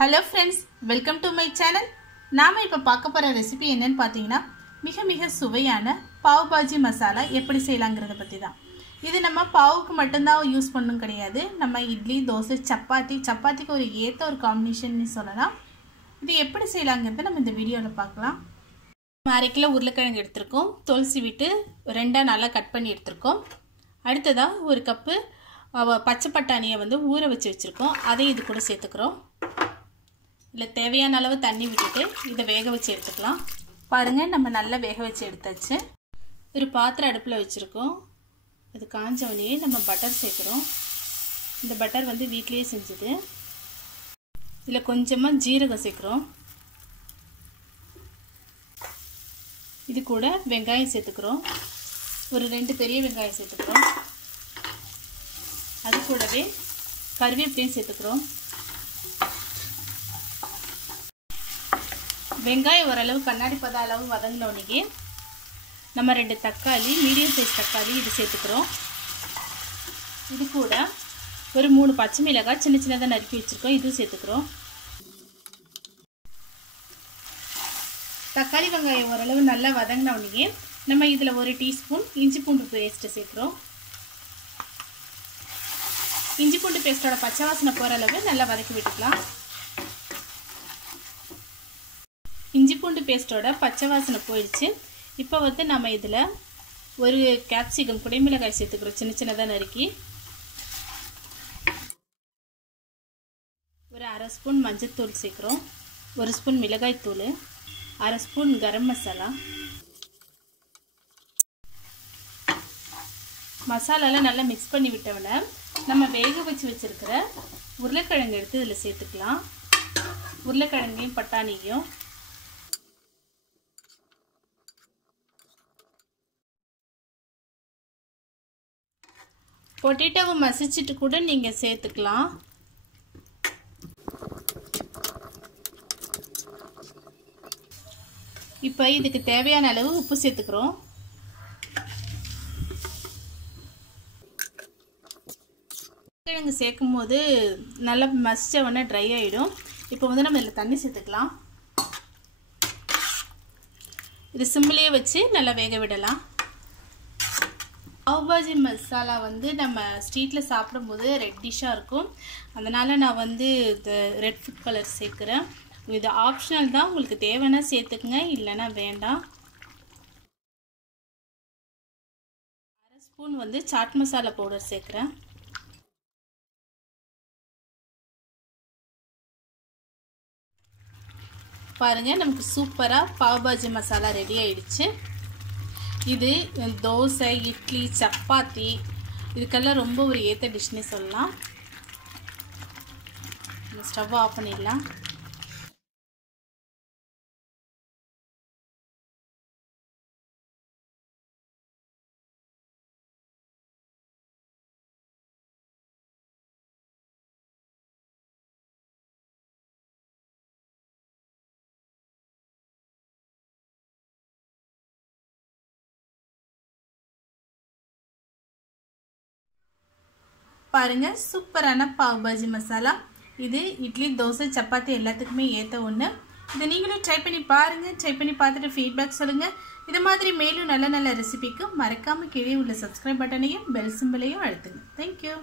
Hello friends, welcome to my channel. நாம இப்ப பார்க்க போற ரெசிபி என்னன்னு பாத்தீங்கன்னா மிக சுவையான பாவ் பாஜி மசாலா எப்படி செய்யலாம்ங்கறத பத்தி தான். இது நம்ம பாவுக்கு மட்டும் தான் யூஸ் பண்ணனும் கிடையாது. நம்ம இட்லி, தோசை, சப்பாத்திக்கு ஒரு ஏத்த ஒரு காம்பினேஷன் னு சொல்லலாம். இது எப்படி செய்யலாம்ங்கறத நம்ம இந்த வீடியோல பார்க்கலாம். 1/2 கிலோ உருளைக்கிழங்கு எடுத்துறோம். தோல் சீவிட்டு ரெண்டா நல்லா கட் பண்ணி எடுத்துறோம். அடுத்ததா ஒரு கப் பச்சை பட்டாணியை ஊற வச்சு வச்சிருக்கோம். அதை இது கூட சேர்த்துக்கறோம். இல்ல தேவையான அளவு தண்ணி விட்டுட்டு இத வேக வச்சு எடுத்துக்கலாம். பாருங்க நம்ம நல்லா வேக வச்சு எடுத்தாச்சு. ஒரு பாத்திரம் அடுப்புல வச்சிருக்கோம். அது காஞ்சவனே நம்ம பட்டர் சேர்க்கறோம். இந்த பட்டர் வீட்லயே செஞ்சது. இதுல கொஞ்சமா ஜீரகம் சேர்க்கறோம். இது கூட வெங்காயம் சேர்த்துக்கறோம். ஒரு 2 பெரிய வெங்காயம் சேர்த்துக்கறோம். அது கூடவே கறிவேப்பிலையும் சேர்த்துக்கறோம். வெங்காயம் ஓரளவு கண்ணாடி பத அளவு வதங்கினோனே நம்ம 2 தக்காளி, மீடியம் சைஸ் தக்காளி இது சேர்த்துக்கறோம். இது கூட ஒரு 3 பச்சை மிளகாய் சின்னதா நறுக்கி வச்சிருக்கோம். இது சேர்த்துக்கறோம். தக்காளி வெங்காயம் ஓரளவு நல்லா வதங்கினோனே நம்ம இதுல 1 டீஸ்பூன் இஞ்சி பூண்டு பேஸ்ட் சேர்க்கறோம். இஞ்சி பூண்டு பேஸ்டோட பச்சை வாசனை போற அளவு நல்லா வதக்கி விட்டுக்கலாம். இஞ்சி பூண்டு பேஸ்டோட பச்சை வாசனை போயிடுச்சு. இப்போ நாம இதுல ஒரு கேப்சிகம் குடைமிளகாய் சேர்த்துக்கிறோம். சின்னதா நறுக்கி. ஒரு 1/2 ஸ்பூன் மஞ்சள் தூள் சேர்க்கிறோம். 1 ஸ்பூன் மிளகாய் தூள், 1/2 ஸ்பூன் கரம் மசாலா. மசாலாலாம் நல்லா மிக்ஸ் பண்ணி விட்டவன நம்ம வேக வச்சு வச்சிருக்கிற உருளைக்கிழங்கு எடுத்து இதுல சேர்த்துக்கலாம். உருளைக்கிழங்கையும் பட்டாணியையும் பொட்டேட்டோவை மசிச்சிட்டு கூட நீங்க சேர்த்துக்கலாம். இப்போ இதுக்கு தேவையான அளவு உப்பு சேர்த்துக்கிறோம். கிழங்கு சேர்க்கும்போது நல்லா மசிச்ச உடனே ட்ரை ஆயிடும். இப்போ நம்ம இதுல தண்ணி சேர்த்துக்கலாம். இது சிம்லயே வச்சு நல்லா வேக விடலாம். பாவ் பாஜி மசாலா நம்ம ஸ்ட்ரீட்ல சாப்பிடும்போது ரெட்டிஷா இருக்கும். அதனால நான் ரெட் ஃபுட் கலர் சேர்க்கிறேன். இது ஆப்ஷனல் தான். உங்களுக்கு தேவைனா சேர்த்துக்கங்க, இல்லனா வேண்டாம். 1/2 ஸ்பூன் சாட் மசாலா பவுடர் சேர்க்கிறேன். பாருங்க நமக்கு சூப்பரா பாவ் பாஜி மசாலா ரெடி ஆயிடுச்சு. இது தோசை, இட்லி, சப்பாத்தி இதுக்கெல்லாம் ரொம்ப ஒரு ஏத்த டிஷ்னே சொல்லலாம். ஸ்டவ் ஆஃப் பண்ணிடலாம். பாருங்க சூப்பரான பாவ் பாஜி மசாலா. இது இட்லி, தோசை, சப்பாத்தி எல்லாத்துக்குமே ஏத்த ஒண்ணு. இத நீங்களும் ட்ரை பண்ணி பாருங்க. ட்ரை பண்ணி பார்த்துட்டு ஃபீட்பேக் சொல்லுங்க. இது மாதிரி மேலும் நல்ல ரெசிபிக்கு மறக்காம கீழே உள்ள subscribe பட்டனையும் பெல் சிம்பலையும் அழுத்துங்க. Thank you.